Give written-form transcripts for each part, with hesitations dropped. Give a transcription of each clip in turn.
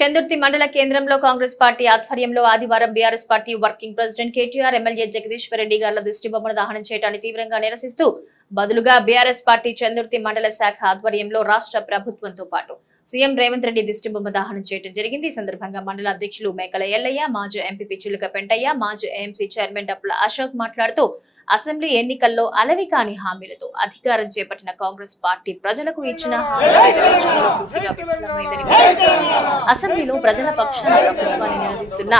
చందుర్తి మండల కేంద్రంలో కాంగ్రెస్ పార్టీ ఆధ్వర్యంలో ఆదివారం BRS party working president KTR MLA Jagadishwar Reddy గార్ల దిష్టిబొమ్మను దహనం చేయడాన్ని తీవ్రంగా నిరసిస్తూ బదులుగా బీఆర్ఎస్ పార్టీ చందుర్తి మండల శాఖ ఆధ్వర్యంలో రాష్ట్ర ప్రభుత్వంతో పాటు సీఎం రేవంత్ రెడ్డి దిష్టిబొమ్మ దహనం చేయడం జరిగింది. ఈ సందర్భంగా మండల అధ్యక్షులు మేకల ఎల్లయ్య, మాజీ ఎంపీపీ చిలుక పెంటయ్య, మాజీ ఏఎంసీ చైర్మన్ డప్పుల అశోక్ మాట్లాడుతూ అసెంబ్లీ ఎన్నికల్లో అలవి కాని హామీలతో అధికారం చేపట్టిన కాంగ్రెస్ పార్టీ ప్రజలకు ఇచ్చిన అసెంబ్లీలో ప్రజల పక్షాన ప్రభుత్వాన్ని నిలదీస్తున్న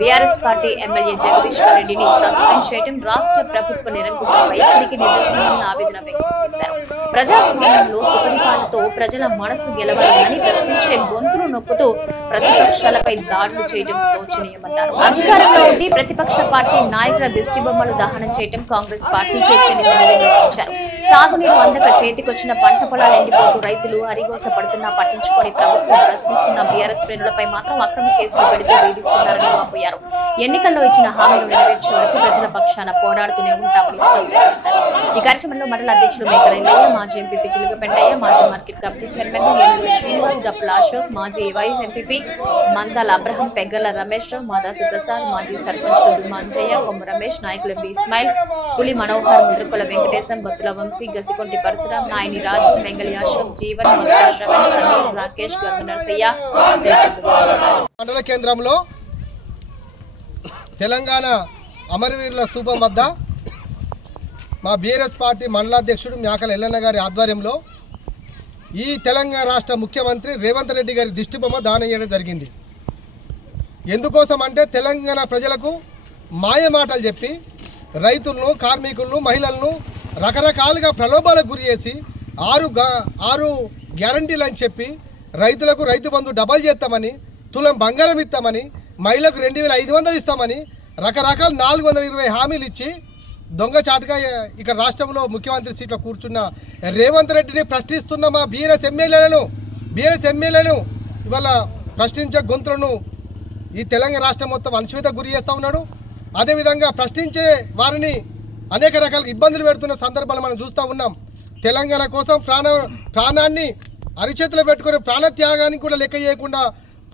బీఆర్ఎస్ పార్టీ ఎమ్మెల్యే జగదీశ్వర్ రెడ్డిని సస్పెండ్ చేయడం రాష్ట్ర ప్రభుత్వ నిరంకుశ వైఖరికి నిదర్శనమని ఆవేదన వ్యక్తం చేశారు. ప్రజాస్వామ్యంలో సుపరిపాలనతో ప్రజల మనసు గెలవాలని ప్రశ్నించే గొంతులు నొక్కుతూ ప్రతిపక్షాలపై దాడులు చేయడం శోచనీయమన్నారు. అధికారంలో ఉండి ప్రతిపక్ష పార్టీ నాయకుల దిష్టిబొమ్మలు దహనం చేయడం కాంగ్రెస్ పార్టీకే చెందిందని విమర్శించారు. సాగునీరు అందక చేతికొచ్చిన పంట పొలాలు ఎండిపోతూ రైతులు హరిగోస పడుతున్నా పట్టించుకొని ప్రభుత్వం ప్రశ్నిస్తున్న బీఆర్ఎస్ శ్రేణులపై మాత్రం అక్రమ కేసులు పెడితే వేధిస్తున్నారని వాపోయారు. ఎన్నికల్లో ఇచ్చిన హామీలు నెరవేర్చే వరకు ప్రజల పక్షాన పోరాడుతూనే ఉంటామని స్పష్టం చేశారు. ఈ కార్యక్రమంలో మండల అధ్యక్షులు మేకల ఎల్లయ్య, మాజీ ఎంపీపీ చిలుక పెంటయ్య, మాజీ market committee chairman Srinivas, Dappula Ashok, మాజీ vice MPP Mandala Abraham, Peggala Ramesh Rao, Madasu Prasad, మాజీ సర్పంచ్లు దుమ్మ అంజయ్య, కొమ్మ రమేష్, నాయకులు బి ఇస్మాయిల్, పులి మనోహర్, ముద్రకుల వెంకటేశం, బత్తుల వంశీ, గసికొంటి పరశురాం, నాయని రాజు, మెంగళి అశోక్, జీవన్, శ్రవణ్, సమీర్, రాకేష్, గంగు నరసయ్య. మండల కేంద్రంలో తెలంగాణ అమరవీరుల స్తూపం వద్ద మా బీఆర్ఎస్ పార్టీ మండలాధ్యక్షుడు మేకల ఎల్లన్న గారి ఆధ్వర్యంలో ఈ తెలంగాణ రాష్ట్ర ముఖ్యమంత్రి రేవంత్ రెడ్డి గారి దిష్టిబొమ్మ దానం చేయడం జరిగింది. ఎందుకోసం అంటే తెలంగాణ ప్రజలకు మాయమాటలు చెప్పి రైతులను, కార్మికులను, మహిళలను రకరకాలుగా ప్రలోభాలకు గురి చేసి ఆరు గ్యారంటీలు అని చెప్పి రైతులకు రైతు బంధు డబల్ చేస్తామని, తులం బంగారం ఇస్తామని, మహిళలకు 2500 ఇస్తామని రకరకాల 420 హామీలు ఇచ్చి దొంగచాటుగా ఇక్కడ రాష్ట్రంలో ముఖ్యమంత్రి సీట్లో కూర్చున్న రేవంత్ రెడ్డిని ప్రశ్నిస్తున్న మా బీఆర్ఎస్ ఎమ్మెల్యేలను ఇవాళ ప్రశ్నించే గొంతులను ఈ తెలంగాణ రాష్ట్రం మొత్తం అణచివేతకు గురి చేస్తూ ఉన్నాడు. అదేవిధంగా ప్రశ్నించే వారిని అనేక రకాల ఇబ్బందులు పెడుతున్న సందర్భాలు మనం చూస్తూ ఉన్నాం. తెలంగాణ కోసం ప్రాణాన్ని అరిచేతిలో పెట్టుకుని ప్రాణత్యాగానికి కూడా లెక్క చేయకుండా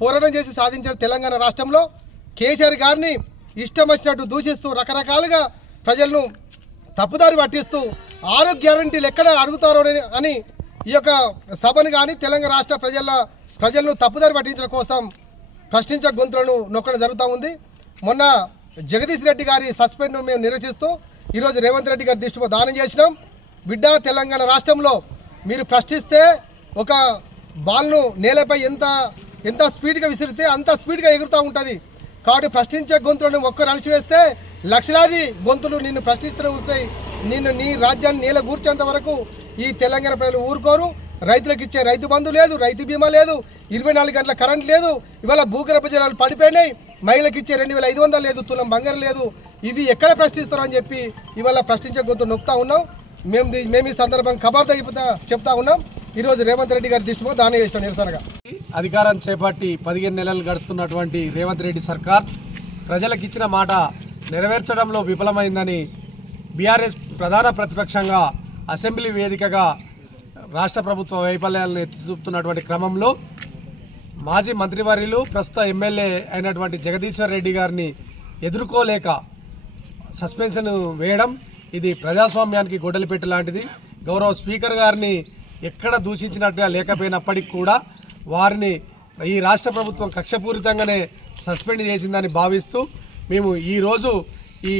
పోరాటం చేసి సాధించిన తెలంగాణ రాష్ట్రంలో కేసీఆర్ గారిని ఇష్టం వచ్చినట్టు దూషిస్తూ రకరకాలుగా ప్రజలను తప్పుదారి పట్టిస్తూ 6 గ్యారంటీలు ఎక్కడ అడుగుతారో అని ఈ యొక్క సభను కానీ తెలంగాణ రాష్ట్ర ప్రజలను తప్పుదారి పట్టించడం కోసం ప్రశ్నించే గొంతులను నొక్కడం జరుగుతూ ఉంది. మొన్న జగదీష్ రెడ్డి గారి సస్పెండ్ మేము నిరసిస్తూ ఈరోజు రేవంత్ రెడ్డి గారి దిష్టిబొమ్మ దానం చేసినాం. బిడ్డ, తెలంగాణ రాష్ట్రంలో మీరు ప్రశ్నిస్తే ఒక బాల్ను నేలపై ఎంత స్పీడ్గా విసిరితే అంత స్పీడ్గా ఎగురుతూ ఉంటుంది. కాబట్టి ప్రశ్నించే గొంతులను ఒక్కరు అణచివేస్తే లక్షలాది గొంతులు నిన్ను ప్రశ్నిస్తూనే ఉంటాయి. నీ రాజ్యాన్ని నేల కూర్చేంత వరకు ఈ తెలంగాణ ప్రజలు ఊరుకోరు. రైతులకు ఇచ్చే రైతు బంధు లేదు, రైతు బీమా లేదు, 24 గంటల కరెంట్ లేదు, ఇవాళ భూగర్భ జలాలు పడిపోయినాయి, మహిళలకు ఇచ్చే 2500 లేదు, తులం బంగారం లేదు. ఇవి ఎక్కడ ప్రశ్నిస్తారో అని చెప్పి ఇవాళ ప్రశ్నించే గొంతు నొక్కుతా ఉన్నాం. మేము ఈ సందర్భంగా ఖబర్దార్ చెప్తా ఉన్నాం. ఈరోజు రేవంత్ రెడ్డి గారి దిష్టిబొమ్మ దానం చేసిన నిరసనగా అధికారం చేపట్టి 15 నెలలు గడుస్తున్నటువంటి రేవంత్ రెడ్డి సర్కార్ ప్రజలకు ఇచ్చిన మాట నెరవేర్చడంలో విఫలమైందని బీఆర్ఎస్ ప్రధాన ప్రతిపక్షంగా అసెంబ్లీ వేదికగా రాష్ట్ర ప్రభుత్వ వైఫల్యాలను ఎత్తి చూపుతున్నటువంటి క్రమంలో మాజీ మంత్రివర్యులు ప్రస్తుత ఎమ్మెల్యే అయినటువంటి జగదీశ్వర్ రెడ్డి గారిని ఎదుర్కోలేక సస్పెన్షన్ వేయడం ఇది ప్రజాస్వామ్యానికి గొడ్డలిపెట్టు లాంటిది. గౌరవ స్పీకర్ గారిని ఎక్కడ దూషించినట్టుగా లేకపోయినప్పటికీ కూడా వారిని ఈ రాష్ట్ర ప్రభుత్వం కక్షపూరితంగానే సస్పెండ్ చేసిందని భావిస్తూ మేము ఈరోజు ఈ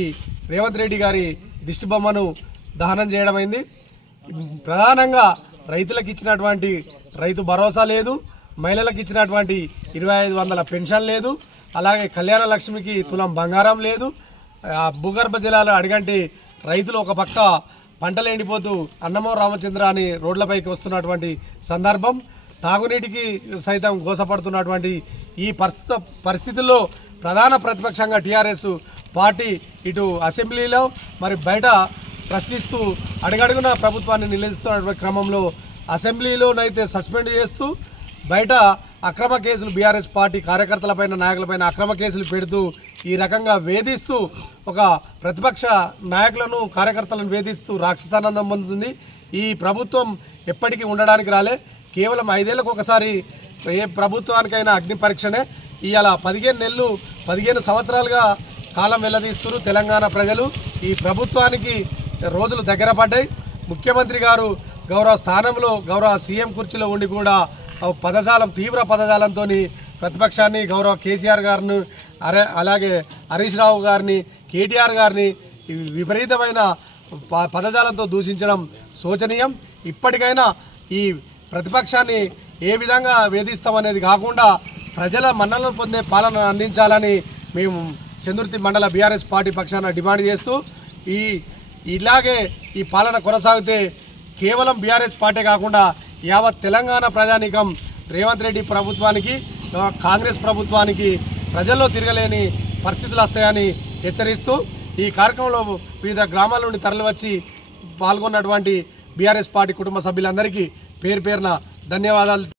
రేవంత్ రెడ్డి గారి దిష్టిబొమ్మను దహనం చేయడమైంది. ప్రధానంగా రైతులకు ఇచ్చినటువంటి రైతు భరోసా లేదు, మహిళలకు ఇచ్చినటువంటి 2500 పెన్షన్ లేదు, అలాగే కళ్యాణ లక్ష్మికి తులం బంగారం లేదు, భూగర్భ జలాలు అడిగంటి రైతులు ఒక పక్క పంటలు ఎండిపోతూ అన్నమో రామచంద్ర అని రోడ్లపైకి వస్తున్నటువంటి సందర్భం, తాగునీటికి సైతం గోసపడుతున్నటువంటి ఈ పరిస్థితుల్లో ప్రధాన ప్రతిపక్షంగా టీఆర్ఎస్ పార్టీ ఇటు అసెంబ్లీలో మరి బయట ప్రశ్నిస్తూ అడుగడుగున ప్రభుత్వాన్ని నిలదీస్తున్నటువంటి క్రమంలో అసెంబ్లీలోనైతే సస్పెండ్ చేస్తూ బయట అక్రమ కేసులు బీఆర్ఎస్ పార్టీ కార్యకర్తలపైన, నాయకులపైన అక్రమ కేసులు పెడుతూ ఈ రకంగా వేధిస్తూ ఒక ప్రతిపక్ష నాయకులను, కార్యకర్తలను వేధిస్తూ రాక్షసానందం పొందుతుంది. ఈ ప్రభుత్వం ఎప్పటికీ ఉండడానికి రాలే. కేవలం 5 ఏళ్లకు ఒకసారి ఏ ప్రభుత్వానికైనా అగ్ని పరీక్షనే. ఇవాళ 15 సంవత్సరాలుగా కాలం వెల్లదీస్తున్నారు తెలంగాణ ప్రజలు. ఈ ప్రభుత్వానికి రోజులు దగ్గర పడ్డాయి. ముఖ్యమంత్రి గారు గౌరవ స్థానంలో గౌరవ సీఎం కుర్చీలో ఉండి కూడా తీవ్ర పదజాలంతో ప్రతిపక్షాన్ని గౌరవ కేసీఆర్ గారిని అలాగే హరీష్ రావు గారిని కేటీఆర్ గారిని విపరీతమైన పదజాలంతో దూషించడం శోచనీయం. ఇప్పటికైనా ఈ ప్రతిపక్షాన్ని ఏ విధంగా వేధిస్తామనేది కాకుండా ప్రజల మన్ననలు పొందే పాలన అందించాలని మేము చందుర్తి మండల బీఆర్ఎస్ పార్టీ పక్షాన డిమాండ్ చేస్తూ ఇలాగే ఈ పాలన కొనసాగితే కేవలం బీఆర్ఎస్ పార్టీ కాకుండా యావత్ తెలంగాణ ప్రజానీకం రేవంత్ రెడ్డి ప్రభుత్వానికి కాంగ్రెస్ ప్రభుత్వానికి ప్రజల్లో తిరగలేని పరిస్థితులు వస్తాయని హెచ్చరిస్తూ ఈ కార్యక్రమంలో వివిధ గ్రామాల నుండి తరలివచ్చి పాల్గొన్నటువంటి బీఆర్ఎస్ పార్టీ కుటుంబ సభ్యులందరికీ పేరు పేరున ధన్యవాదాలు.